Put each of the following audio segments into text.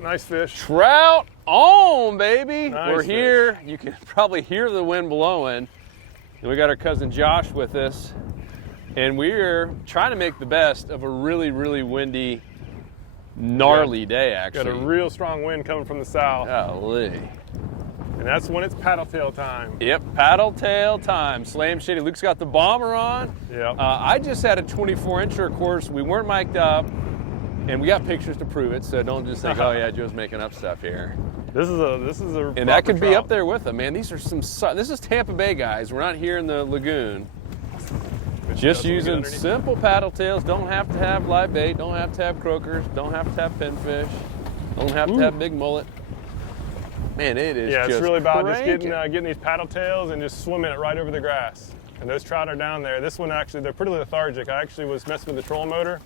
Nice fish. Trout on, baby. Nice We're fish. here. You can probably hear the wind blowing. And we got our cousin Josh with us. And we're trying to make the best of a really, really windy, gnarly day, actually. Got a real strong wind coming from the south. Golly. And that's when it's paddle tail time. Yep, paddle tail time. Slam Shady. Luke's got the bomber on. Yep. I just had a 24-incher, of course. We weren't mic'd up. And we got pictures to prove it, so don't just think, oh yeah, Joe's making up stuff here. This is a And that could be trout. up there with them, man. These are this is Tampa Bay, guys. We're not here in the lagoon. Just using simple paddle tails. Don't have to have live bait. Don't have to have croakers. Don't have to have pinfish. Don't have to have big mullet. Man, it is Yeah, just it's really about cranking. just getting these paddle tails and just swimming it right over the grass. And those trout are down there. This one actually, they're pretty lethargic. I actually was messing with the trolling motor,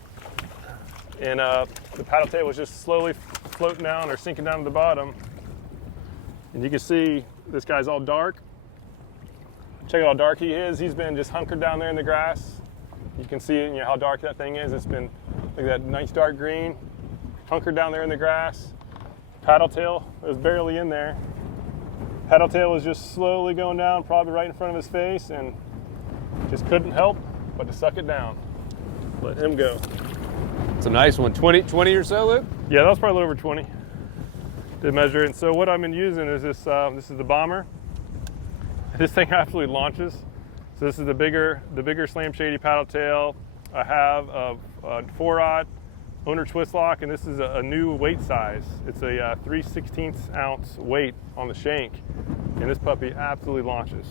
and the paddle tail was just slowly floating down or sinking down to the bottom. And you can see this guy's all dark. Check out how dark he is. He's been just hunkered down there in the grass. You can see how dark that thing is. It's been like that nice dark green, hunkered down there in the grass. Paddle tail was barely in there. Paddle tail was just slowly going down, probably right in front of his face, and just couldn't help but to suck it down. Let him go. It's a nice one. 20 or so, Luke? Yeah, that was probably a little over 20. Did measure it. And so what I've been using is this. This is the bomber. This thing absolutely launches. So this is the bigger Slam Shady paddle tail. I have a 4/0 owner twist lock, and this is a new weight size. It's a 3/16 ounce weight on the shank, and this puppy absolutely launches.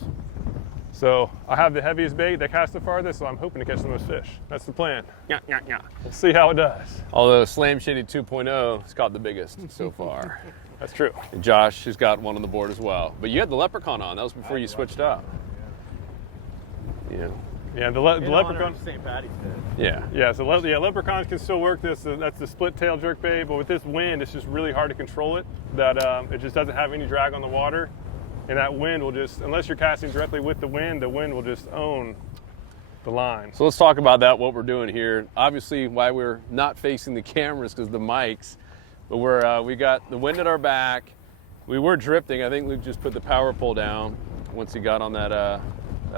So I have the heaviest bait that casts the farthest, so I'm hoping to catch the most fish. That's the plan. We'll see how it does. Although Slam Shady 2.0 has got the biggest so far. That's true. And Josh has got one on the board as well. But you had the leprechaun on. That was before you switched up. Yeah. Yeah, the leprechaun. St. Patty's Day. Yeah. Yeah, so leprechauns can still work this. That's the split tail jerk bait, but with this wind, it's just really hard to control it. That it just doesn't have any drag on the water, and that wind will just, unless you're casting directly with the wind will just own the line. So let's talk about that, what we're doing here. Obviously, why we're not facing the cameras because the mics, but we got the wind at our back. We were drifting. I think Luke just put the power pole down once he got on that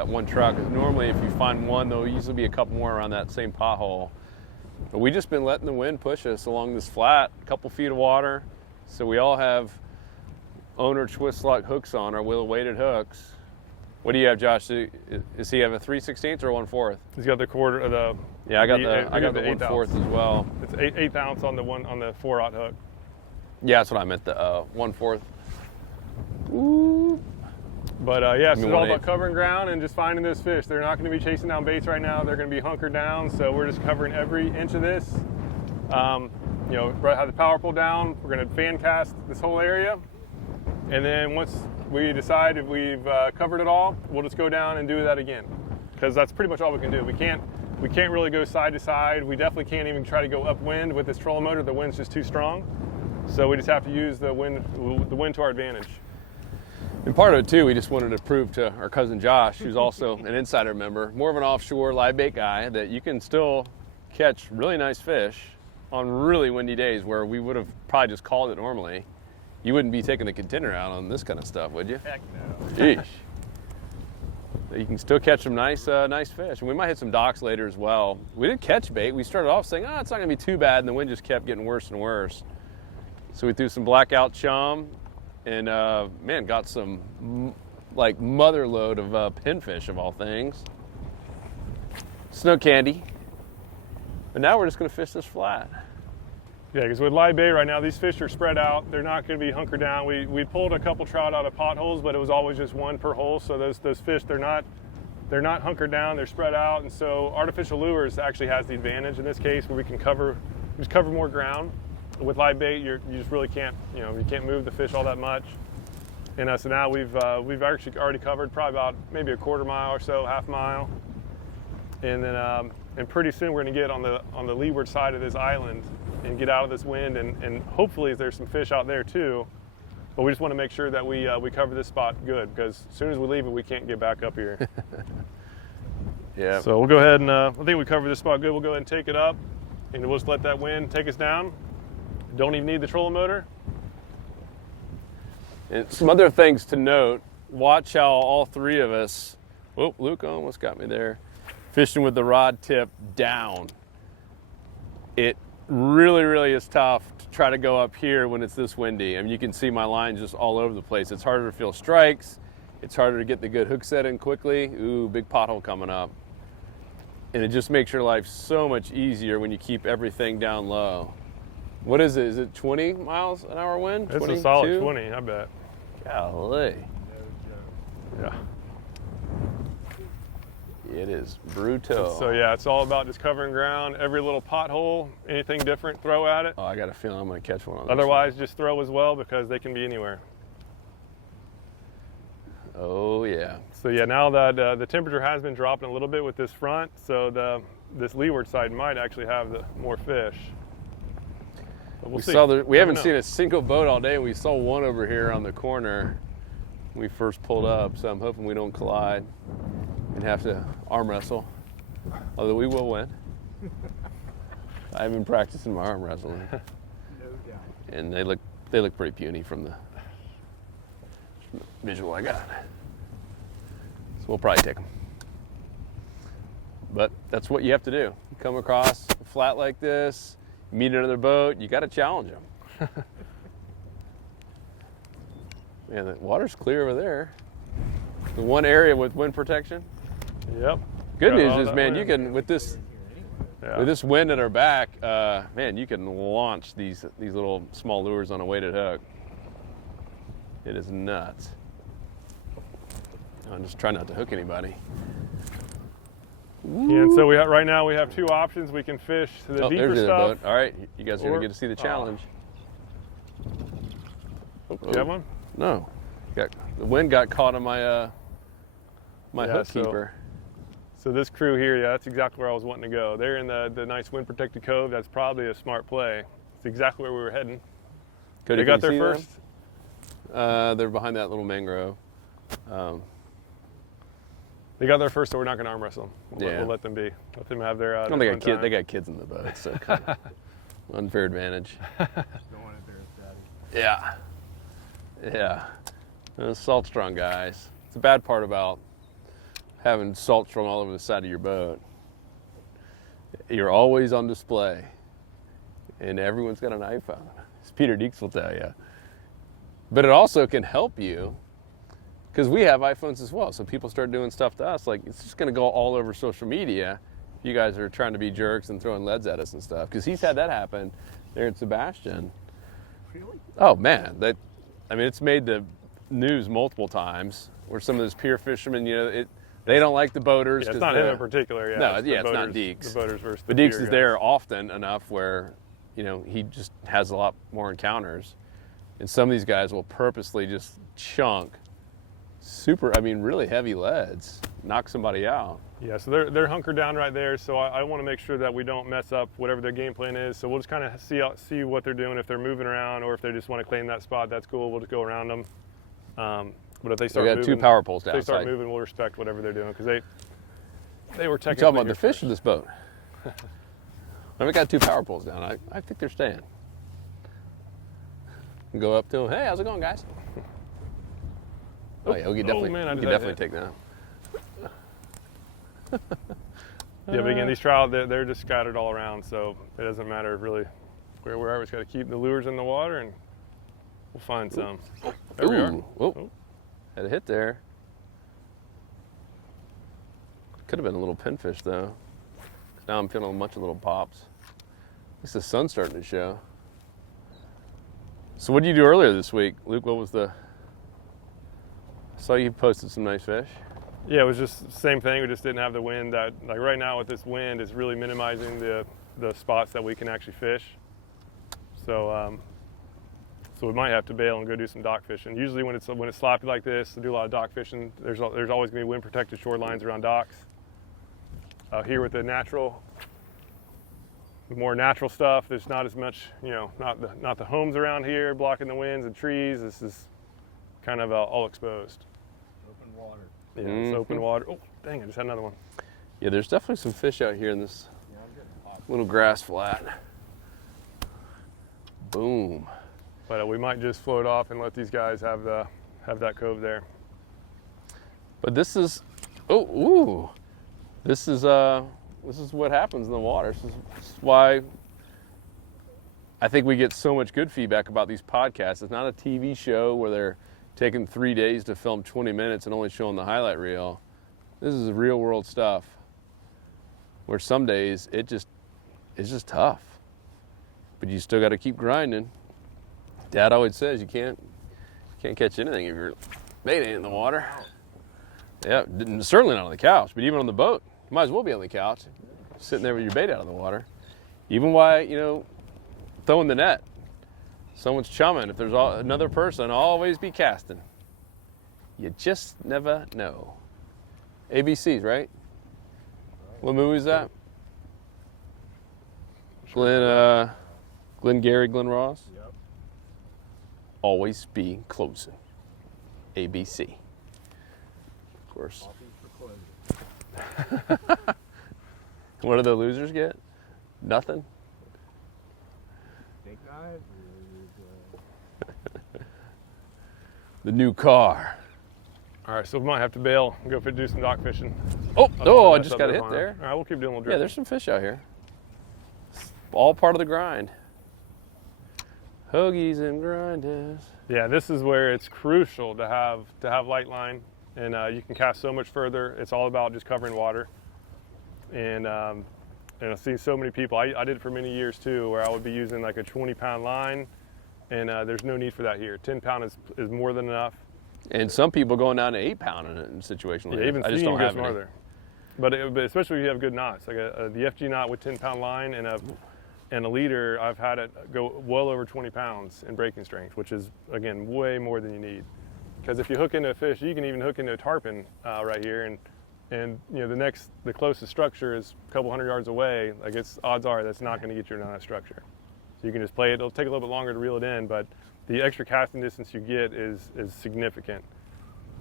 one truck. Normally, if you find one, there'll usually be a couple more around that same pothole. But we just been letting the wind push us along this flat, a couple feet of water. So we all have owner twist lock hooks on, our willow weighted hooks. What do you have, Josh? Does he have a 3/16 or 1/4? He's got the quarter of the. Yeah, I got the 1/4 1/4 as well. It's 1/8 ounce on the 4/0 hook. Yeah, that's what I meant. The 1/4. But yeah, so it's all 1/8. about covering ground and just finding those fish. They're not going to be chasing down baits right now. They're going to be hunkered down. So we're just covering every inch of this. Have the power pull down. We're going to fan cast this whole area, and then once we decide if we've covered it all, we'll just go down and do that again, because that's pretty much all we can do. We can't really go side to side. We definitely can't even try to go upwind with this trolling motor. The wind's just too strong. So we just have to use the wind to our advantage. And part of it too, we just wanted to prove to our cousin Josh, who's also an insider member, more of an offshore live bait guy, that you can still catch really nice fish on really windy days where we would have probably just called it normally. You wouldn't be taking the contender out on this kind of stuff, would you? Heck no. Sheesh. You can still catch some nice fish. And we might hit some docks later as well. We didn't catch bait. We started off saying, it's not going to be too bad, and the wind just kept getting worse and worse. So we threw some blackout chum and, got some, mother load of pinfish, of all things. Snow candy. But now we're just going to fish this flat. Yeah, because with live bait right now, these fish are spread out. They're not going to be hunkered down. We pulled a couple trout out of potholes, but it was always just one per hole. So those fish, they're not hunkered down. They're spread out, and so artificial lures actually has the advantage in this case, where we can cover more ground. With live bait, you just really can't you can't move the fish all that much. And so now we've actually already covered probably about maybe a quarter mile or so, half mile, and then and pretty soon we're going to get on the leeward side of this island and get out of this wind, and hopefully there's some fish out there too. But we just want to make sure that we cover this spot good, because as soon as we leave it, we can't get back up here. Yeah. So we'll go ahead and I think we covered this spot good. We'll go ahead and take it up, and we'll just let that wind take us down. Don't even need the trolling motor. And some other things to note, watch how all three of us, oh, Luke almost got me there, fishing with the rod tip down. It really, really is tough to try to go up here when it's this windy. I mean, you can see my line just all over the place. It's harder to feel strikes. It's harder to get the good hook set in quickly. Ooh, big pothole coming up. And it just makes your life so much easier when you keep everything down low. What is it? Is it 20 miles an hour wind? It's 22? a solid 20, I bet. Golly. Yeah. It is brutal. So yeah, it's all about just covering ground. Every little pothole, anything different, throw at it. Oh, I got a feeling I'm going to catch one on this Otherwise, just throw as well because they can be anywhere. one. Oh, yeah. So yeah, now that the temperature has been dropping a little bit with this front, so this leeward side might actually have more fish. But we'll see. We haven't seen a single boat all day. We saw one over here on the corner when we first pulled up, so I'm hoping we don't collide and have to arm wrestle, although we will win. I've been practicing my arm wrestling. No doubt. And they look pretty puny from the visual I got. So we'll probably take them. But that's what you have to do. You come across a flat like this, you meet another boat, you got to challenge them. Man, the water's clear over there. The one area with wind protection. Yep. Good news is, man, you can with this wind at our back, man, you can launch these little small lures on a weighted hook. It is nuts. I'm just trying not to hook anybody. Yeah, and so right now we have two options. We can fish the deeper there's the stuff. boat. All right, you guys are gonna get to see the challenge. You have one? No, the wind got caught on my hook keeper. So this crew here, yeah, that's exactly where I was wanting to go. They're in the nice wind protected cove. That's probably a smart play. It's exactly where we were heading. Cody, they got there first. They're behind that little mangrove. They got there first, so we're not going to arm wrestle them. We'll let them be. Let them have their. They got kids in the boat, so kind of unfair advantage. Yeah. Those salt strung guys. It's the bad part about having salt strung all over the side of your boat. You're always on display, and everyone's got an iPhone, as Peter Deeks will tell you. But it also can help you, because we have iPhones as well. So people start doing stuff to us, like it's just going to go all over social media. You guys are trying to be jerks and throwing leads at us and stuff, because he's had that happen there in Sebastian. Really? Oh man, it's made the news multiple times where some of those pier fishermen, they don't like the boaters. Yeah, it's not him in particular. Yeah, no, it's not Deeks. The boaters versus but Deeks is there often enough where, he just has a lot more encounters. And some of these guys will purposely just chunk really heavy leads, knock somebody out. Yeah, so they're hunkered down right there. So I want to make sure that we don't mess up whatever their game plan is. So we'll just kind of see what they're doing. If they're moving around or if they just want to claim that spot, that's cool. We'll just go around them. But if they start moving, 2 power poles down. If they start moving, we'll respect whatever they're doing because they were technically. You're talking about the fish of this boat. We got 2 power poles down. I think they're staying. Go up to them. Hey, how's it going, guys? Oh yeah, we can definitely take that. Yeah, but again, these trout, they're just scattered all around, so it doesn't matter really where we are. We just got to keep the lures in the water, and we'll find some. There we are. Oh. Had a hit there. Could have been a little pinfish though. Now I'm feeling a bunch of little pops. At least the sun's starting to show. So what did you do earlier this week, Luke? What was I saw you posted some nice fish. Yeah, it was just the same thing. We just didn't have the wind that, like right now with this wind, it's really minimizing the spots that we can actually fish. So we might have to bail and go do some dock fishing. Usually when it's sloppy like this, to do a lot of dock fishing, there's always going to be wind protected shorelines around docks. Here with the more natural stuff, there's not as much, not the homes around here blocking the winds and trees. This is kind of all exposed. Open water. Yeah, it's open water. Oh, dang, I just had another one. Yeah, there's definitely some fish out here in this little grass flat. Boom. But we might just float off and let these guys have that cove there. But this is, this is what happens in the water. This is why I think we get so much good feedback about these podcasts. It's not a TV show where they're taking 3 days to film 20 minutes and only showing the highlight reel. This is real world stuff where some days it's just tough. But you still got to keep grinding. Dad always says you can't catch anything if your bait ain't in the water. Yeah, certainly not on the couch, but even on the boat, you might as well be on the couch, sitting there with your bait out of the water. Even while, throwing the net, someone's chumming. If there's another person, always be casting. You just never know. ABCs, right? What movie is that? Glenn Gary, Glenn Ross? Yep. Always be closing. ABC. Of course. What do the losers get? Nothing? Steak knife? The new car. All right, so we might have to bail and go do some dock fishing. I just got a hit there. All right, we'll keep doing a little Yeah, drifting. there's some fish out here. It's all part of the grind. Hoagies and grinders. Yeah, this is where it's crucial to have light line, and you can cast so much further. It's all about just covering water. And I've seen so many people. I did it for many years too, where I would be using like a 20-pound line, and there's no need for that here. 10-pound is more than enough. And some people going down to 8-pound in a situation like Yeah, that. even I just you don't can have go any. farther. But especially if you have good knots, like the FG knot with 10-pound line and a leader, I've had it go well over 20 pounds in breaking strength, which is again way more than you need. Because if you hook into a fish, you can even hook into a tarpon right here, and the closest structure is a couple hundred yards away. Like odds are that's not going to get you in that structure. So you can just play it. It'll take a little bit longer to reel it in, but the extra casting distance you get is significant.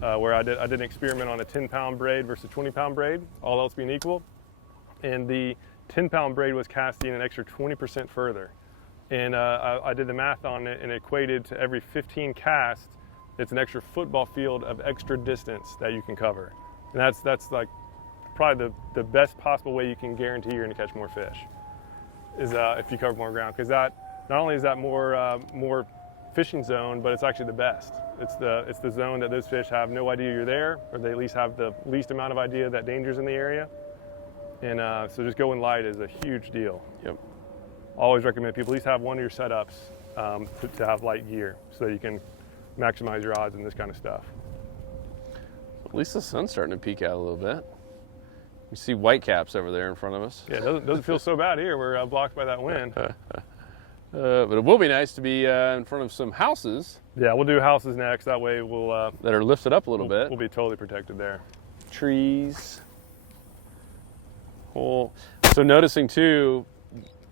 Where I did an experiment on a 10-pound braid versus 20-pound braid, all else being equal, and the 10-pound braid was casting an extra 20% further. And I did the math on it, and it equated to every 15 casts, it's an extra football field of extra distance that you can cover. And that's like probably the best possible way you can guarantee you're going to catch more fish, is if you cover more ground. Because that not only is that more fishing zone, but it's actually the best. It's the zone that those fish have no idea you're there, or they at least have the least amount of idea that danger's in the area. And so just going light is a huge deal. Yep. Always recommend people at least have one of your setups to have light gear, so you can maximize your odds in this kind of stuff. At least the sun's starting to peek out a little bit. You see whitecaps over there in front of us. Yeah, it doesn't feel so bad here. We're blocked by that wind. But it will be nice to be in front of some houses. Yeah, we'll do houses next. That way we'll that are lifted up a little bit. We'll be totally protected there. Trees. Cool. So noticing too,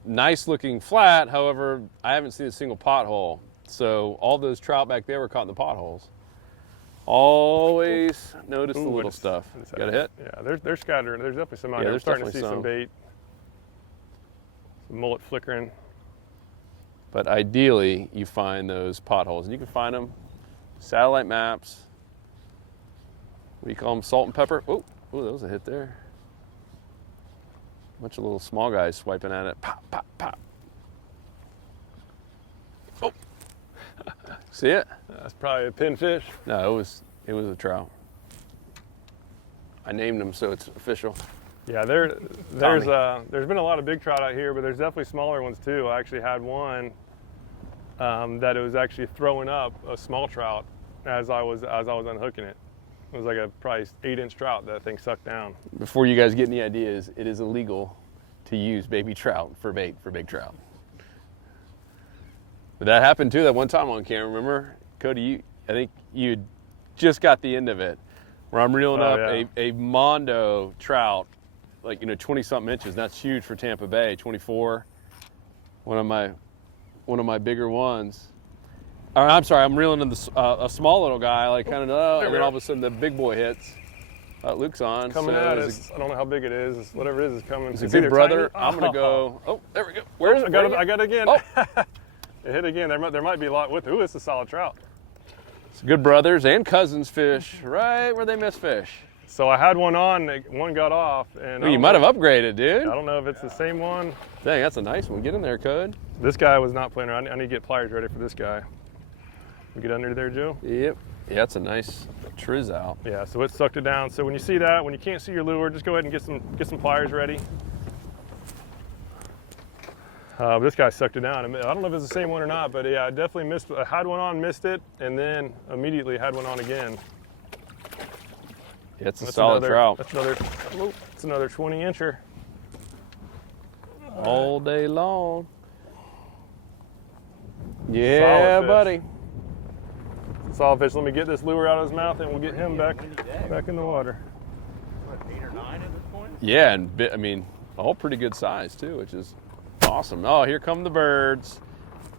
nice looking flat. However, I haven't seen a single pothole. So all those trout back there were caught in the potholes. Always notice the little stuff. Got a hit? Yeah, they're scattered. There's definitely some out Yeah, there. We're there's starting to see definitely some bait. Some mullet flickering. But ideally, you find those potholes, and you can find them. Satellite maps. What do you call them? Salt and pepper. Oh, that was a hit there. Bunch of little small guys swiping at it. Pop, pop, pop. Oh, see it? That's probably a pinfish. No, it was a trout. I named them, so it's official. Yeah, there's been a lot of big trout out here, but there's definitely smaller ones too. I actually had one that it was actually throwing up a small trout as I was unhooking it. It was like a probably 8-inch trout that thing sucked down. Before you guys get any ideas, it is illegal to use baby trout for bait for big trout. But that happened too that one time on camera. Remember, Cody? I think you just got the end of it, where I'm reeling up a mondo trout, like 20-something inches. That's huge for Tampa Bay. 24, one of my bigger ones. I'm sorry, I'm reeling in a small little guy, like and then all of a sudden the big boy hits. Luke's on. Coming at us. I don't know how big it is. Whatever it is coming. It's a big brother. Tiny. I'm gonna go. Oh, there we go. I got it again. Oh. It hit again. There might be a lot with it. Ooh, it's a solid trout. It's good brothers and cousins fish right where they miss fish. So I had one on, one got off. And Well, you might have upgraded, dude. I don't know if it's the same one. Dang, that's a nice one. Get in there, Cud. This guy was not playing around. I need to get pliers ready for this guy. We get under there, Joe? Yep. Yeah, that's a nice triz out. Yeah, so it sucked it down. So when you see that, when you can't see your lure, just go ahead and get some pliers ready. This guy sucked it down. I don't know if it's the same one or not, but yeah, I definitely missed. I had one on, missed it, and then immediately had one on again. Yeah, it's a solid trout. It's another 20-incher. All day long. Yeah, buddy. Solid fish. Let me get this lure out of his mouth, and we'll get him back in the water. What, 8 or 9 at this point? Yeah, and I mean, all pretty good size too, which is awesome. Oh, here come the birds.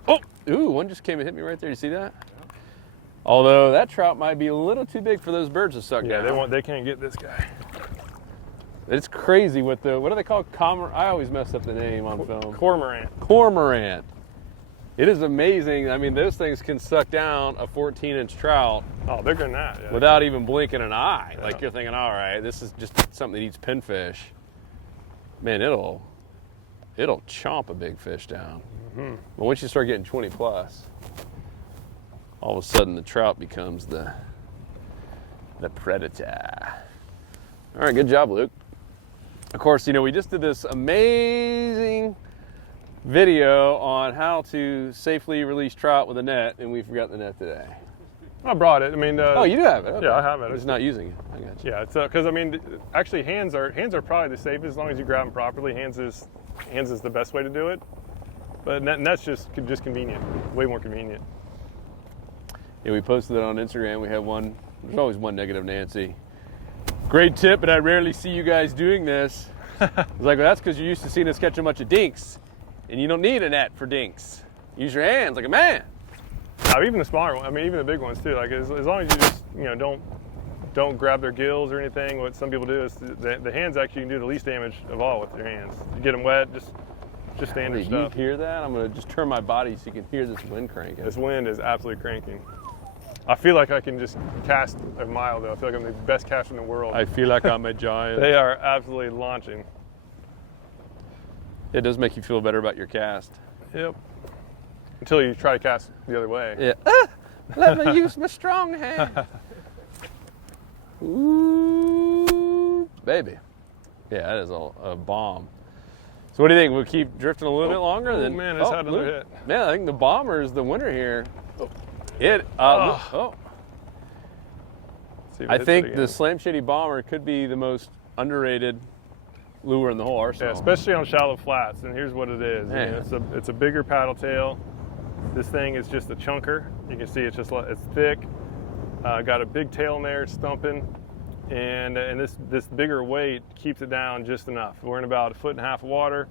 Oh, ooh, one just came and hit me right there. You see that? Although that trout might be a little too big for those birds to suck down. Yeah, they can't get this guy. It's crazy with the, what do they call I always mess up the name on film. Cormorant. Cormorant. It is amazing. I mean, those things can suck down a 14-inch trout. Oh, bigger than that. Yeah. Without even blinking an eye. Yeah. Like you're thinking, all right, this is just something that eats pinfish. Man, it'll chomp a big fish down. Mm-hmm. But once you start getting 20 plus, all of a sudden the trout becomes the predator. All right, good job, Luke. Of course, you know, we just did this amazing video on how to safely release trout with a net, and we forgot the net today. I brought it. I mean, oh, you do have it? Okay. Yeah, I have it. I'm just not using it. I got you. Yeah, it's because I mean, actually, hands are probably the safest as long as you grab them properly. Hands is the best way to do it. But net's just convenient, way more convenient. Yeah, we posted it on Instagram. We have one. There's always one negative Nancy. Great tip, but I rarely see you guys doing this. It's like, well, that's because you're used to seeing us catch a bunch of dinks, and you don't need a net for dinks. Use your hands like a man. Even the smaller ones. I mean, even the big ones too. Like as long as you just don't grab their gills or anything. What some people do is the hands actually can do the least damage of all with your hands. You get them wet, just standard stuff. You hear that? I'm gonna just turn my body so you can hear this wind cranking. This wind is absolutely cranking. I feel like I can just cast a mile though. I feel like I'm the best caster in the world. I feel like I'm a giant. They are absolutely launching. It does make you feel better about your cast. Yep. Until you try to cast the other way. Yeah. Let me use my strong hand. Ooh, baby. Yeah, that is a bomb. So what do you think? We'll keep drifting a little bit longer? Oh, man, it's had another hit. Man, I think the bomber is the winner here. I think the Slam Shady Bomber could be the most underrated lure in the whole arsenal. Yeah, especially on shallow flats. And here's what it is. Man. You know, it's a bigger paddle tail. This thing is just a chunker. You can see it's thick. Got a big tail in there, stumping, and this bigger weight keeps it down just enough. We're in about 1.5 feet of water,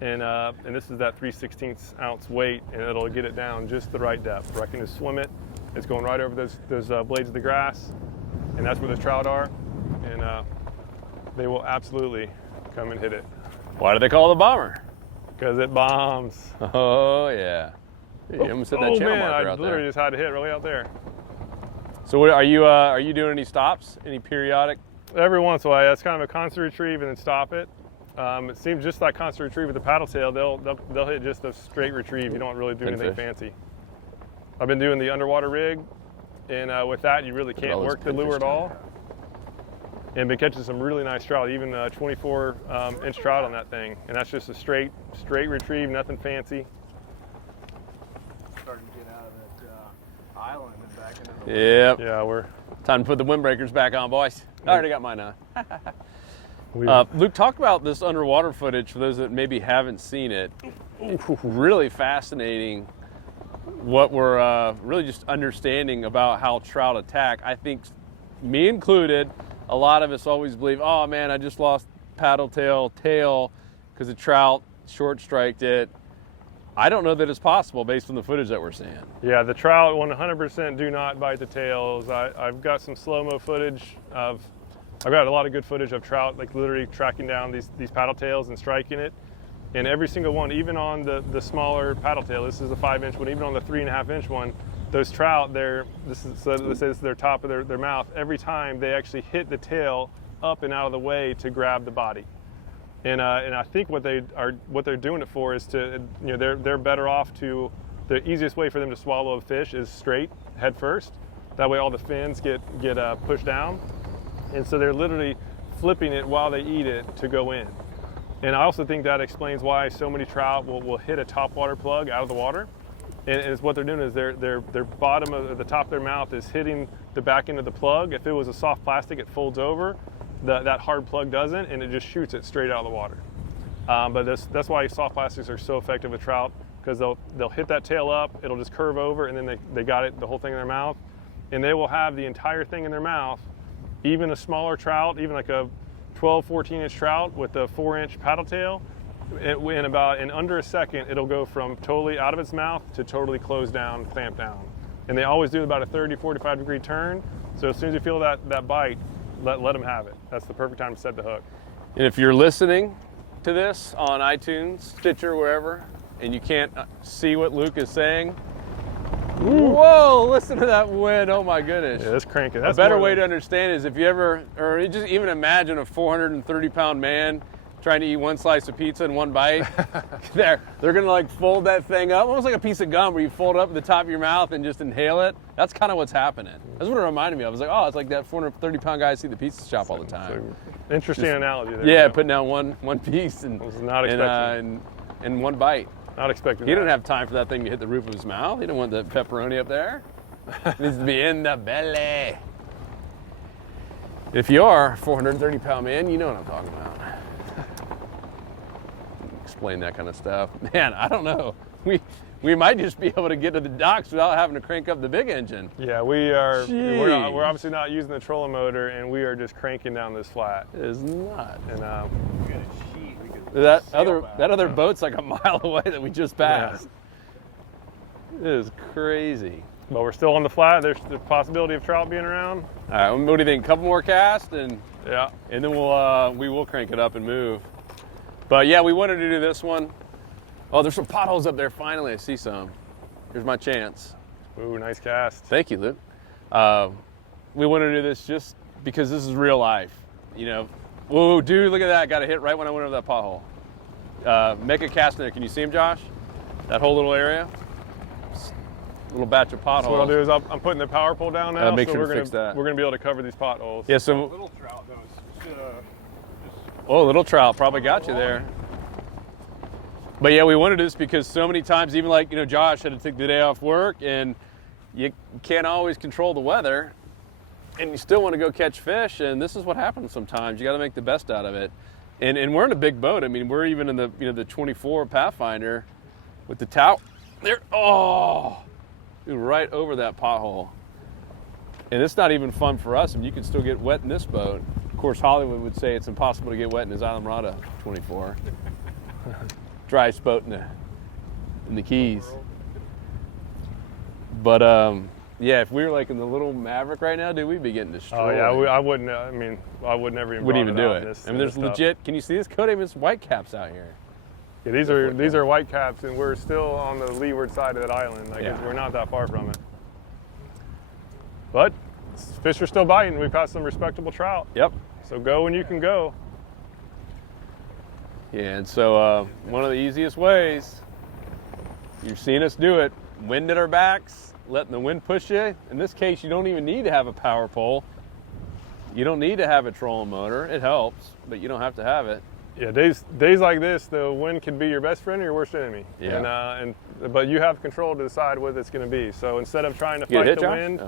and this is that 3/16 ounce weight, and it'll get it down just the right depth where I can just swim it. It's going right over those blades of the grass, and that's where those trout are, and they will absolutely come and hit it. Why do they call it the bomber? Because it bombs. Oh yeah. You almost hit that channel man, marker I out literally there. just had to hit really out there. So what, are you doing any stops? Any periodic? Every once in a while, that's kind of a constant retrieve and then stop it. It seems just like constant retrieve with the paddle tail, they'll hit just a straight retrieve. You don't really do anything fancy. I've been doing the underwater rig, and with that, you really can't work the lure at all. And been catching some really nice trout, even 24-inch trout on that thing. And that's just a straight retrieve, nothing fancy. Starting to get out of that island and back into the Yep. Yeah, we're Time to put the windbreakers back on, boys. I already got mine on. Luke, talk about this underwater footage for those that maybe haven't seen it. Really fascinating what we're really just understanding about how trout attack. I think, me included, a lot of us always believe, oh man, I just lost paddle tail because the trout short striked it. I don't know that it's possible based on the footage that we're seeing. Yeah, the trout 100% do not bite the tails. I've got some slow-mo footage I've got a lot of good footage of trout, like literally tracking down these paddle tails and striking it. And every single one, even on the smaller paddle tail, this is a 5-inch one, even on the 3.5-inch one, those trout, this is their top of their mouth. Every time they actually hit the tail up and out of the way to grab the body. And I think what they're doing it for is to, they're better off to, the easiest way for them to swallow a fish is straight, head first. That way all the fins get pushed down. And so they're literally flipping it while they eat it to go in. And I also think that explains why so many trout will hit a topwater plug out of the water. And it's what they're doing is their bottom of the top of their mouth is hitting the back end of the plug. If it was a soft plastic, it folds over. That hard plug doesn't, and it just shoots it straight out of the water. But that's why soft plastics are so effective with trout, because they'll hit that tail up, it'll just curve over, and then they got it, the whole thing in their mouth. And they will have the entire thing in their mouth, even a smaller trout, even like a 12, 14-inch trout with a 4-inch paddle tail. In under a second, it'll go from totally out of its mouth to totally closed down, clamped down. And they always do about a 30, 45 degree turn. So as soon as you feel that bite, let them have it. That's the perfect time to set the hook. And if you're listening to this on iTunes, Stitcher, wherever, and you can't see what Luke is saying, whoa, listen to that wind. Oh my goodness. Yeah, that's cranking. A better way to understand is if you ever, or you just even imagine a 430-pound man trying to eat one slice of pizza in one bite. they're gonna like fold that thing up, almost like a piece of gum where you fold it up at the top of your mouth and just inhale it. That's kind of what's happening. That's what it reminded me of. I was like, oh, it's like that 430-pound guy I see at the pizza shop all the time. Interesting analogy there. Yeah, putting down one piece and was not expecting. And one bite. Not expecting. He didn't have time for that thing to hit the roof of his mouth. He didn't want the pepperoni up there. It needs to be in the belly. If you are a 430-pound man, you know what I'm talking about. Explain that kind of stuff. Man, I don't know. We might just be able to get to the docks without having to crank up the big engine. Yeah, we are. We're obviously not using the trolling motor, and we are just cranking down this flat. It is not. And We got a sheet. We could that sail other back. boat's like a mile away that we just passed. It is crazy. But we're still on the flat. There's the possibility of trout being around. All right, what do you think? A couple more casts, and Yeah. then we will crank it up and move. But yeah, we wanted to do this one. Oh, there's some potholes up there. Finally, I see some. Here's my chance. Ooh, nice cast. Thank you, Luke. We wanted to do this just because this is real life. Whoa, dude, look at that. Got a hit right when I went over that pothole. Make a cast in there. Can you see him, Josh? That whole little area? Little batch of potholes. So what I'll do is I'm putting the power pole down now. Make so sure we're to gonna fix that. We're gonna be able to cover these potholes. Yeah, so Little trout, though. oh, little trout probably got you there. But yeah, we wanted this because so many times, even like, Josh had to take the day off work, and you can't always control the weather, and you still want to go catch fish, and this is what happens sometimes. You got to make the best out of it. And we're in a big boat. I mean, we're even in the 24 Pathfinder with the towel. There, oh, dude, right over that pothole. And it's not even fun for us. I mean, you can still get wet in this boat. Of course, Hollywood would say it's impossible to get wet in his Islamorada 24. Driest boat in the Keys. But yeah, if we were like in the little Maverick right now, dude, we'd be getting destroyed. Oh yeah, I wouldn't. I would never even. Wouldn't even do it. This, I mean, there's legit. Can you see this? Codemus white caps out here. Yeah, these are white caps, and we're still on the leeward side of that island. We're not that far from it. But fish are still biting. We've caught some respectable trout. Yep. So go when you can go. Yeah, and so one of the easiest ways, you've seen us do it, wind at our backs, letting the wind push you. In this case, you don't even need to have a power pole. You don't need to have a trolling motor. It helps, but you don't have to have it. Yeah, days like this, the wind can be your best friend or your worst enemy. Yeah. But you have control to decide what it's going to be. So instead of trying to fight the wind,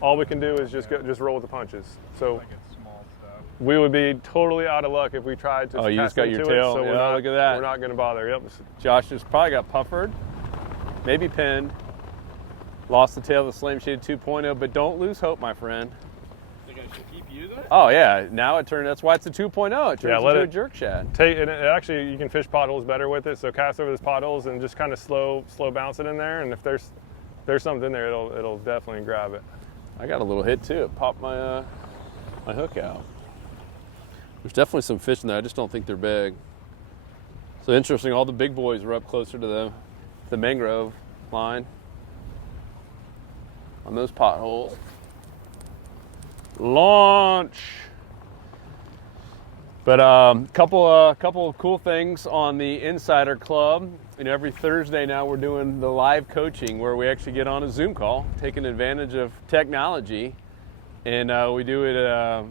all we can do is just roll with the punches. So Like it's small stuff. we would be totally out of luck if we tried to. Oh, you just cast got into your tail. It, so Yeah, look at that. We're not going to bother. Yep. Josh just probably got puffered, maybe pinned, lost the tail of the Slam Shade 2.0, but don't lose hope, my friend. Think I should keep using it? Oh yeah, now it turned. That's why it's a 2.0. It turns let into a it jerk shad. And actually, you can fish potholes better with it. So cast over those potholes and just kind of slow bounce it in there. And if there's something in there, it'll definitely grab it. I got a little hit too. It popped my my hook out. There's definitely some fish in there. I just don't think they're big. So interesting, all the big boys were up closer to the mangrove line on those potholes. Launch. But couple of cool things on the Insider Club. You know, every Thursday now we're doing the live coaching where we actually get on a Zoom call, taking advantage of technology, and we do it at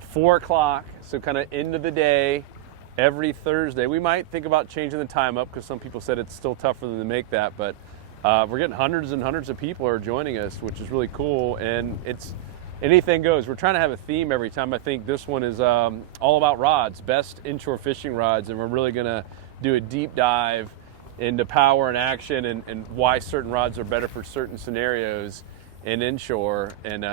4 o'clock, so kind of end of the day, every Thursday. We might think about changing the time up because some people said it's still tough for them to make that, but we're getting hundreds and hundreds of people are joining us, which is really cool, and it's anything goes. We're trying to have a theme every time. I think this one is all about rods, best inshore fishing rods, and we're really going to do a deep dive into power and action and why certain rods are better for certain scenarios in inshore. And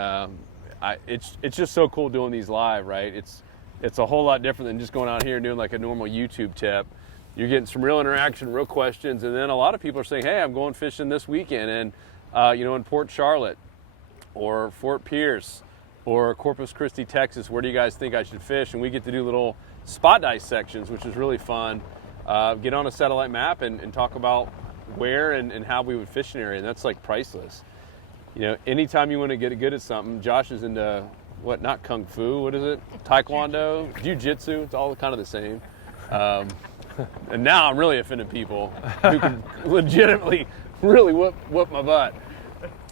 it's just so cool doing these live, right? It's a whole lot different than just going out here and doing like a normal YouTube tip. You're getting some real interaction, real questions, and then a lot of people are saying, hey, I'm going fishing this weekend, and in Port Charlotte, or Fort Pierce, or Corpus Christi, Texas, where do you guys think I should fish? And we get to do little spot dissections, which is really fun. Get on a satellite map and talk about where and how we would fish an area, and that's like priceless. You know, anytime you want to get good at something, Josh is into, not Kung Fu, what is it? Taekwondo, Jiu-Jitsu, it's all kind of the same. And now I'm really offending people who can legitimately really whoop my butt.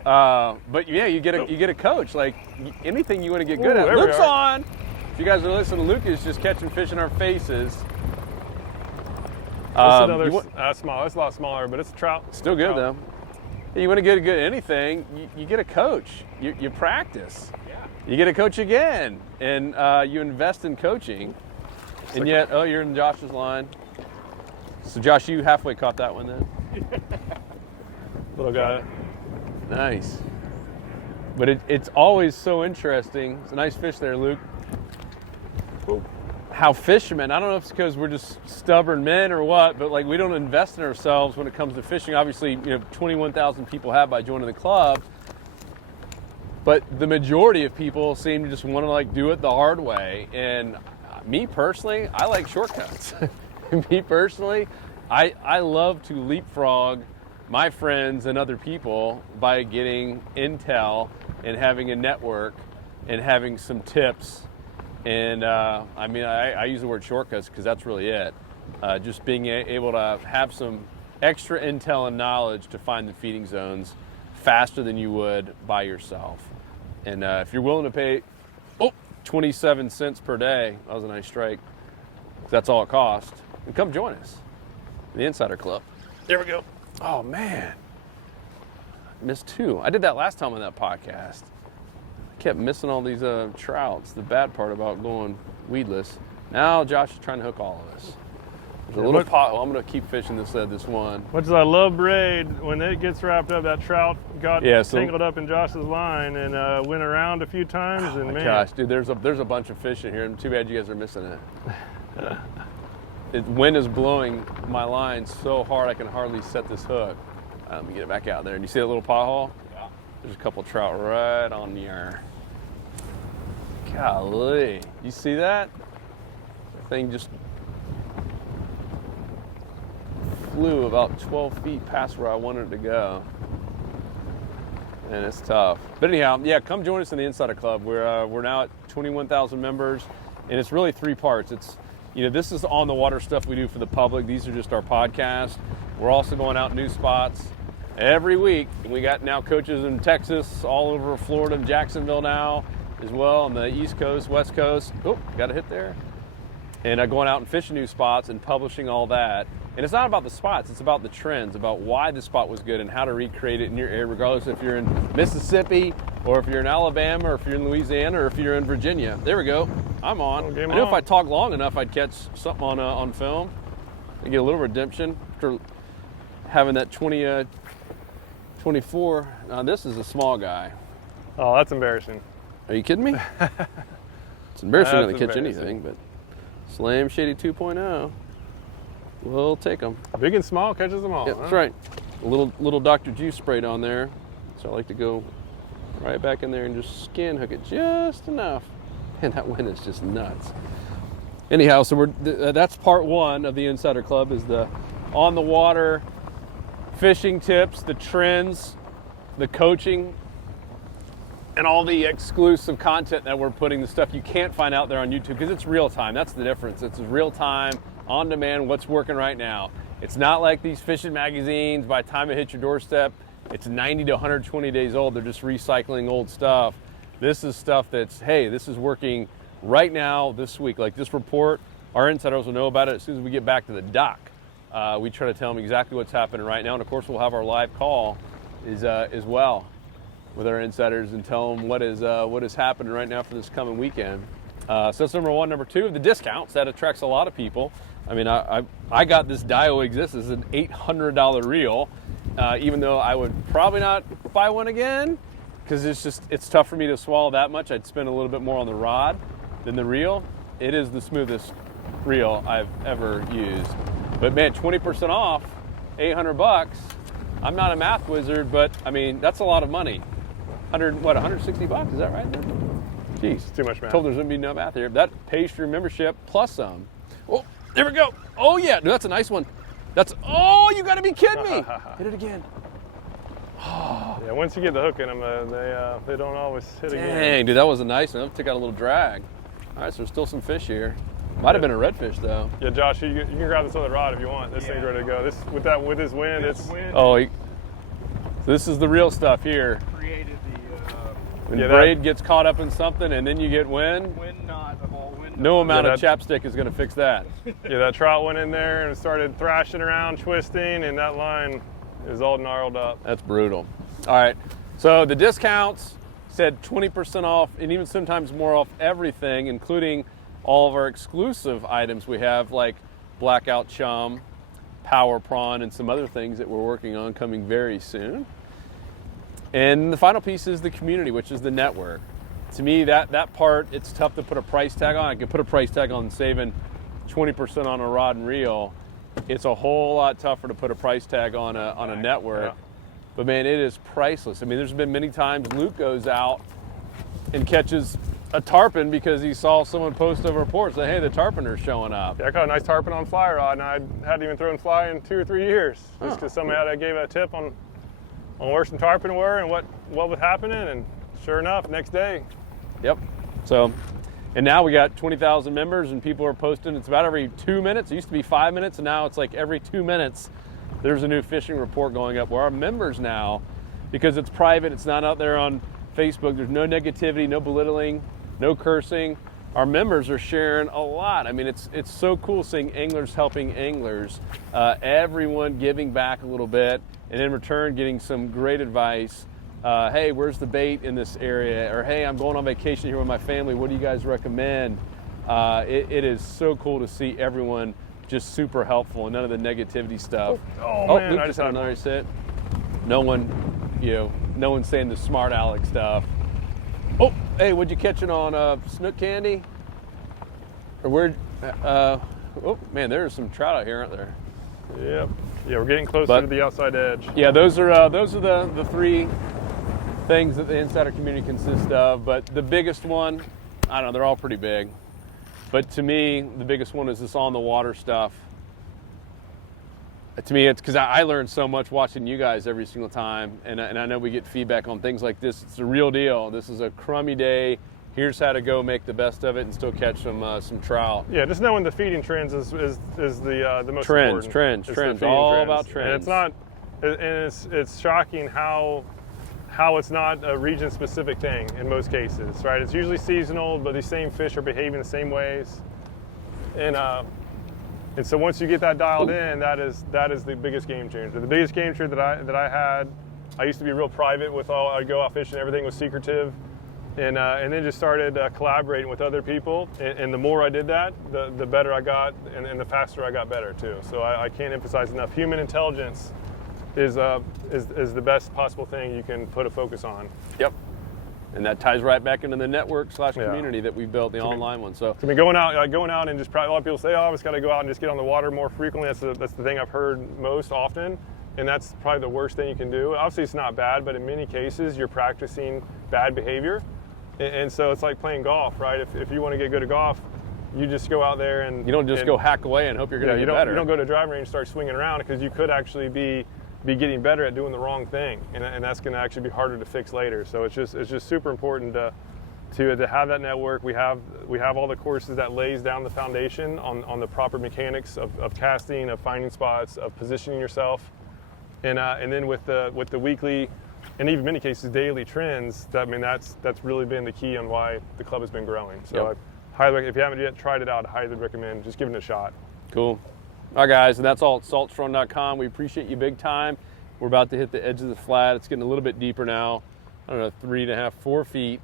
But yeah, you get a coach. Like anything you want to get good at. Luke's on. If you guys are listening, Luke is just catching fish in our faces. That's another small. It's a lot smaller, but it's a trout. Still good though. You want to get good at anything, you get a coach. You practice. Yeah. You get a coach again, and you invest in coaching. And yet, you're in Josh's line. So Josh, you halfway caught that one then. Little guy. Nice. But it's always so interesting. It's a nice fish there, Luke. How fishermen, I don't know if it's because we're just stubborn men or what, but like we don't invest in ourselves when it comes to fishing. Obviously, 21,000 people have by joining the club. But the majority of people seem to just want to like do it the hard way. And me personally, I like shortcuts. Me personally, I love to leapfrog my friends and other people by getting intel and having a network and having some tips. And I use the word shortcuts because that's really it. Just being able to have some extra intel and knowledge to find the feeding zones faster than you would by yourself. And if you're willing to pay 27 cents per day, that was a nice strike. That's all it costs. And come join us in the Insider Club. There we go. Oh man, missed 2. I did that last time on that podcast. I kept missing all these trouts. The bad part about going weedless. Now Josh is trying to hook all of us. There's a little pothole. I'm going to keep fishing this one. Much as I love braid, when it gets wrapped up, that trout got tangled up in Josh's line and went around a few times. Oh and my gosh, dude, there's a bunch of fish in here. And too bad you guys are missing it. Wind is blowing my line so hard I can hardly set this hook. Let me get it back out there. And you see that little pothole? Yeah. There's a couple trout right on there. Golly, you see that? That thing just flew about 12 feet past where I wanted it to go. And it's tough. But anyhow, yeah, come join us in the Insider Club. We're now at 21,000 members, and it's really 3 parts. It's this is on the water stuff we do for the public. These are just our podcasts. We're also going out new spots every week. We got now coaches in Texas, all over Florida, and Jacksonville now as well, on the East Coast, West Coast. Oh, got a hit there. And going out and fishing new spots and publishing all that. And it's not about the spots, it's about the trends, about why the spot was good and how to recreate it in your area, regardless if you're in Mississippi or if you're in Alabama or if you're in Louisiana or if you're in Virginia. There we go. I'm on. I know if I talk long enough, I'd catch something on film and get a little redemption after having that 24. Now this is a small guy. Oh, that's embarrassing. Are you kidding me? It's embarrassing not to catch anything, but Slam Shady 2.0. We'll take them. Big and small catches them all. Yep, that's right. A little Dr. Juice sprayed on there. So I like to go right back in there and just skin hook it just enough. And that wind is just nuts. anyhow, so that's part one of the Insider Club, is the on the water fishing tips, the trends, the coaching, and all the exclusive content that we're putting, the stuff you can't find out there on YouTube, because it's real time. That's the difference. It's real time, on demand, what's working right now. It's not like these fishing magazines, by the time it hits your doorstep, it's 90 to 120 days old. They're just recycling old stuff. This is stuff that's, hey, this is working right now, this week. Like this report, our insiders will know about it as soon as we get back to the dock. We try to tell them exactly what's happening right now. And of course, we'll have our live call as well with our insiders and tell them what is happening right now for this coming weekend. So that's number one. Number two, the discounts. That attracts a lot of people. I mean, I got this Dio Exist as an $800 reel, even though I would probably not buy one again, because it's tough for me to swallow that much. I'd spend a little bit more on the rod than the reel. It is the smoothest reel I've ever used. But man, 20% off, $800. I'm not a math wizard, but I mean, that's a lot of money. $160? Is that right? Jeez, Too much math. Told there's gonna be no math here. That pays for your membership plus some. Oh, there we go. Oh yeah, dude, that's a nice one. Oh, you gotta be kidding me. Hit it again. Yeah, once you get the hook in them, they don't always hit again. Dang, dude, that was a nice one. Took out a little drag. All right, so there's still some fish here. Might have been a redfish though. Yeah, Josh, you can grab this other rod if you want. This thing's ready to go. With this wind, Oh, so this is the real stuff here. Created When braid gets caught up in something and then you get wind, wind knot of all wind. no amount of chapstick is going to fix that. Yeah, that trout went in there and started thrashing around, twisting, and that line is all gnarled up. That's brutal. All right, so the discounts said 20% off, and even sometimes more off everything, including all of our exclusive items we have, like Blackout Chum, Power Prawn, and some other things that we're working on coming very soon. And the final piece is the community, which is the network. To me, that part, it's tough to put a price tag on. I can put a price tag on saving 20% on a rod and reel. It's a whole lot tougher to put a price tag on a network. Yeah. But man, it is priceless. I mean, there's been many times Luke goes out and catches a tarpon because he saw someone post a report saying, hey, the tarpon are showing up. Yeah, I caught a nice tarpon on fly rod, and I hadn't even thrown fly in 2 or 3 years. Just because somebody gave a tip on where some tarpon were and what was happening, and sure enough, next day. Yep. So, and now we got 20,000 members, and people are posting. It's about every 2 minutes. It used to be 5 minutes, and now it's like every 2 minutes there's a new fishing report going up. Where our members now, because it's private, it's not out there on Facebook, there's no negativity, no belittling, no cursing. Our members are sharing a lot. I mean, it's so cool seeing anglers helping anglers, everyone giving back a little bit, and in return getting some great advice. Hey, where's the bait in this area? Or hey, I'm going on vacation here with my family. What do you guys recommend? It is so cool to see everyone just super helpful and none of the negativity stuff. Oh man, Luke I just had another sit. No one's saying the smart Alex stuff. Oh, hey, what'd you catch it on snook candy? Or where? Oh man, there's some trout out here, aren't there? Yep. Yeah, we're getting closer to the outside edge. Yeah, those are the three things that the insider community consists of. But the biggest one, I don't know, they're all pretty big. But to me, the biggest one is this on the water stuff. To me, it's because I learn so much watching you guys every single time, and I know we get feedback on things like this. It's a real deal. This is a crummy day. Here's how to go make the best of it and still catch some trout. Yeah, just knowing the feeding trends is the most important. Trends, all about trends. And it's not, and it's shocking how it's not a region-specific thing in most cases, right? It's usually seasonal, but these same fish are behaving the same ways, and so once you get that dialed in, that is the biggest game changer. The biggest game changer that I had, I used to be real private with I'd go out fishing, everything was secretive. And then just started collaborating with other people, and the more I did that, the better I got, and the faster I got better too. So I can't emphasize enough. Human intelligence is the best possible thing you can put a focus on. Yep. And that ties right back into the network/community that we built, the online one. So I mean, going out and just probably a lot of people say, oh, I just got to go out and just get on the water more frequently. That's the thing I've heard most often. And that's probably the worst thing you can do. Obviously, it's not bad, but in many cases, you're practicing bad behavior. And so it's like playing golf, right? If you want to get good at golf, you just go out there and You don't just go hack away and hope you're going to get better. You don't go to driving range and start swinging around, because you could actually be getting better at doing the wrong thing, and that's going to actually be harder to fix later. So it's just super important to have that network. We have all the courses that lays down the foundation on the proper mechanics of casting, of finding spots, of positioning yourself, and then with the weekly, and even in many cases daily trends. That's really been the key on why the club has been growing. So if you haven't yet tried it out, I highly recommend just giving it a shot. Cool. All right, guys, and that's all at saltstrong.com. We appreciate you big time. We're about to hit the edge of the flat. It's getting a little bit deeper now. I don't know, 3.5, 4 feet,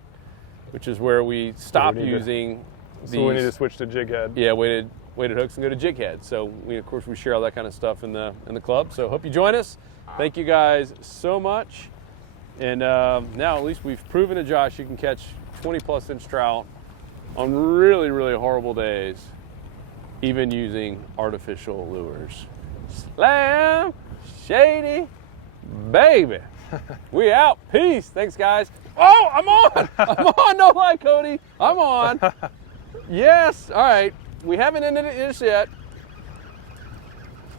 which is where we stop using these. So we need to switch to jig head. Yeah, weighted hooks and go to jig head. So of course we share all that kind of stuff in the club. So hope you join us. Thank you guys so much. And now at least we've proven to Josh you can catch 20+ inch trout on really, really horrible days, even using artificial lures. Slam, shady, baby. We out. Peace. Thanks, guys. Oh, I'm on. I'm on. No lie, Cody. I'm on. Yes. All right. We haven't ended it just yet.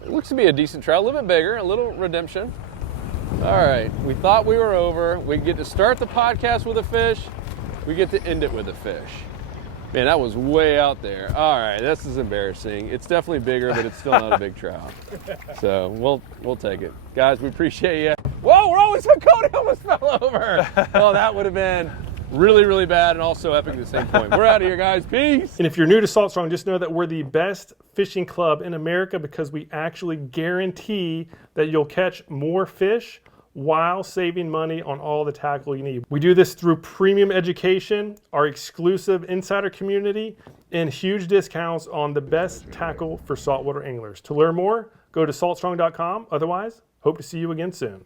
It looks to be a decent trout, a little bit bigger, a little redemption. All right. We thought we were over. We get to start the podcast with a fish. We get to end it with a fish. Man, that was way out there. All right, this is embarrassing. It's definitely bigger, but it's still not a big trout. So we'll take it. Guys, we appreciate you. Whoa, we're always on. Cody almost fell over. Oh, that would have been really, really bad and also epic at the same point. We're out of here, guys. Peace. And if you're new to Salt Strong, just know that we're the best fishing club in America, because we actually guarantee that you'll catch more fish while saving money on all the tackle you need. We do this through premium education, our exclusive insider community, and huge discounts on the best tackle for saltwater anglers. To learn more, go to saltstrong.com. Otherwise, hope to see you again soon.